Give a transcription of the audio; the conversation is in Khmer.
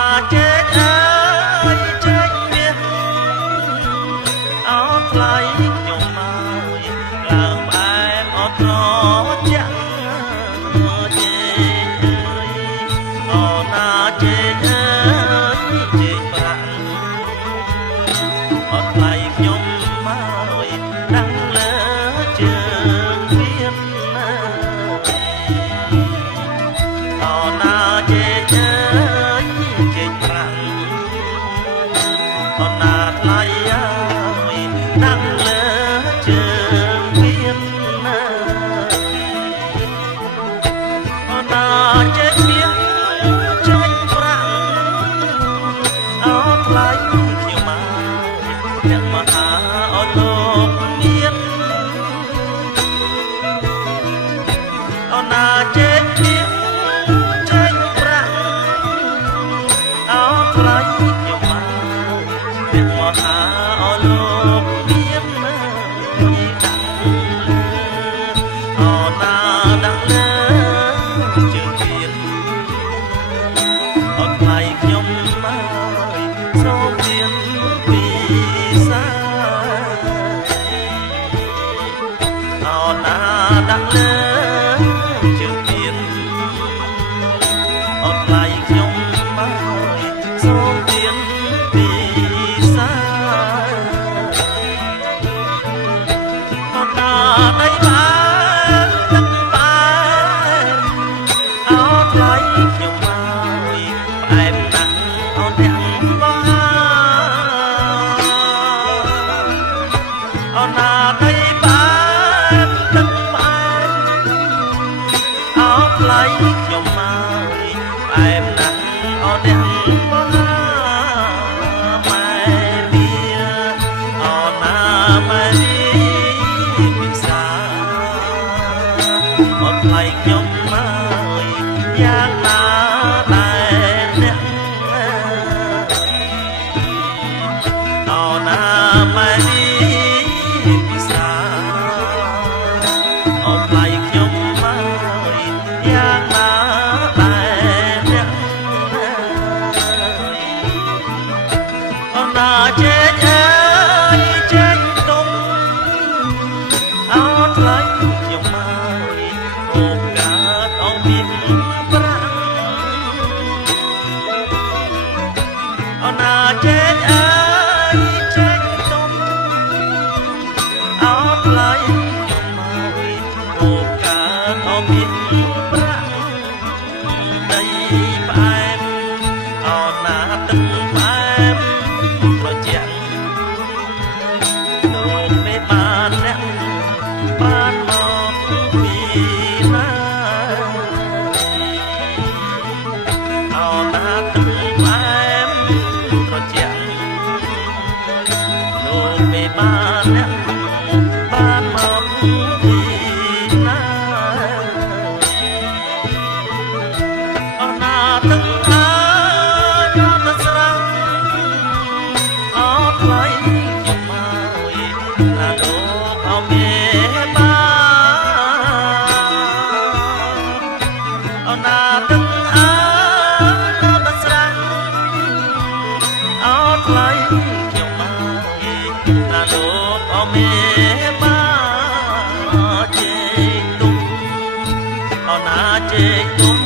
ណាចេកអើយចេកមាសអោថ្លៃខ្ញុំមកឡើងផ្អែមអត់ត្រជាក់ចេកអើយណាចេកអើយចេកប្រាក់អត់ថ្លៃខ្ញុំមកដឹងលើជើងមានអូណាចេកអើយចេកប្រាក់អូណាថ្លៃអើយដឹងលើជើងមានអូណាចេកមាសចេកប្រាក់អូថ្លៃខ្ញុំមកអ្នកមហាអូលោកមានអូណាចេកមាសចេកប្រាក់អូថ្លៃខ្ញុំមកអ្នកមហាអូលោកមានដាក់អូណាដាក់លើជើងមានអូថ្លៃខ្ញុំមកសូមមានពីសាអូណាដាក់លើជើងមានអូថ្លៃខ្ញុំមកសូមមានពីសាអូណាដៃបានទឹកបានអូថ្លៃខ្ញុំមកផ្អែមណាស់អូទាំងអូណាដៃបានទឹកបានអូថ្លៃខ្ញុំមកផ្អែមណាស់អូទាំងម៉ែវាអូណាម៉ែពិសាអូថ្លៃខ្ញុំមកយ៉ាងណាដែរអ្នកអូណាម៉ែពិសាអូថ្លៃខ្ញុំមកយ៉ាងណាដែរអ្នកអូណាចេកអើយចេកទុំអូថ្លៃខ្ញុំមកអូកើតអូមានប្រាក់អូណាចេកអើយចេកទុំអូថ្លៃខ្ញុំមកអូកើតអូមានប្រាក់ដីផ្អែមអូណាទឹកផ្អែមត្រជាក់លោកមេបានអ្នកបានមកពីណាអូណាទឹកផ្អែមត្រជាក់លោកមេបានអ្នកបានមកពីណាអូណាទឹកអើយអត់ស្រស់អូថ្លៃខ្ញុំមកណាលោកអូមេបានអូណាទឹកអើយអត់ស្រស់អូថ្លៃខ្ញុំមកណាលោកអូមេបានជេកទុំអូណាជេកទុំ